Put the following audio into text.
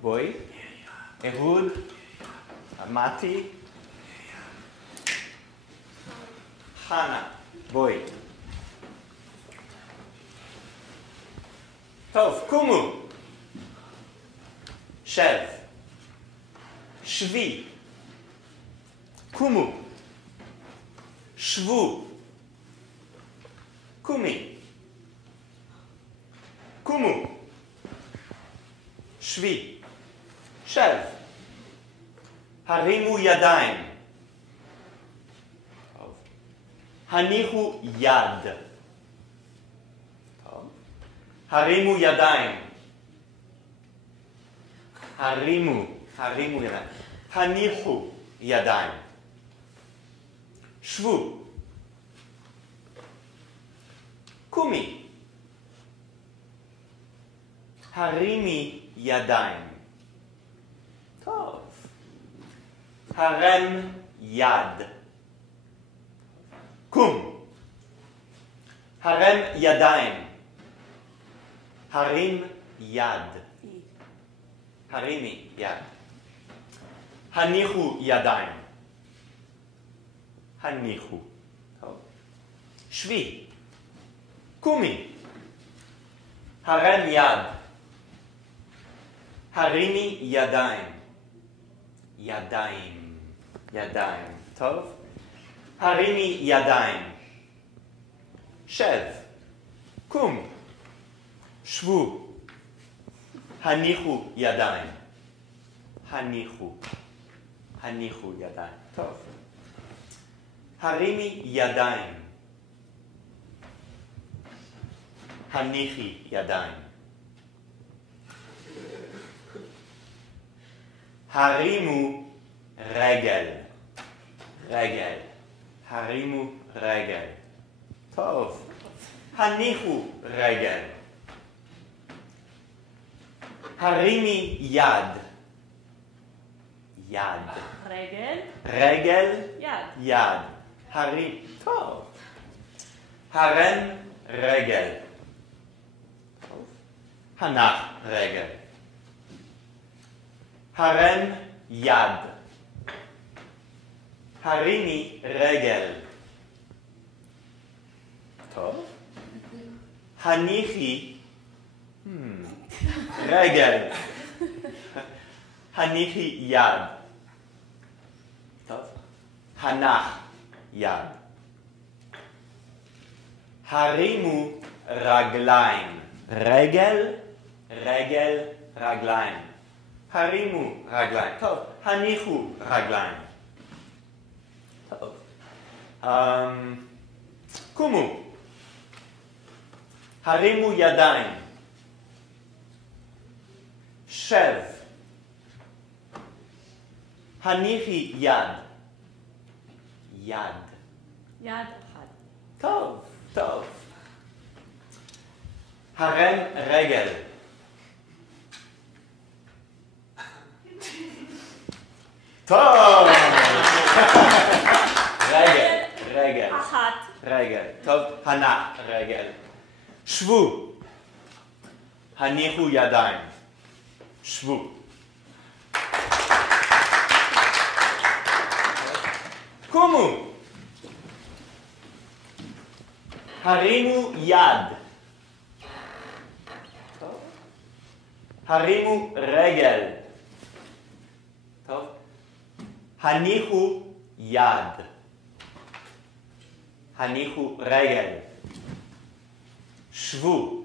בואי. אהוד. מתי. חנה. בואי. טוב, קומו. שב. שבי. קומו. שבו. קומי. קומו. שבי. שב. הרימו ידיים. טוב. הניחו יד. טוב. הרימו ידיים. הרימו ידיים. הניחו ידיים. שבו. קומי. הרימי ידיים. טוב. הרם יד. קום. הרם ידיים. הרים יד. הרימי יד. הניחו ידיים. הניחו. טוב. שבי. קומי. הרם יד. הרימי ידיים. ידיים. ידיים. טוב. הרימי ידיים. שב. קום. שבו. הניחו ידיים. הניחו. הניחו ידיים. טוב. הרימי ידיים. הניחי ידיים. הרימו רגל. רגל. הרימו רגל. טוב. הניחו רגל. הרימי יד. יד. רגל. רגל. יד. יד. הרים. טוב. הרם רגל. טוב. הנח רגל. הרם יד. הרימי רגל. טוב. הניחי רגל. הניחי יד. טוב. הנח יד. הרימו רגליים. רגל, רגל, רגליים. הרימו רגליים. טוב. הניחו רגליים. טוב. קומו. הרימו ידיים. שב. הניחי יד. יד. יד אחת. טוב, טוב. הרם רגל. טוב! רגל, רגל. אחת. רגל. טוב, הנח רגל. שבו. הניחו ידיים. שבו. קומו. הרימו יד. טוב. הרימו רגל. טוב. הניחו יד. הניחו רגל. שבו.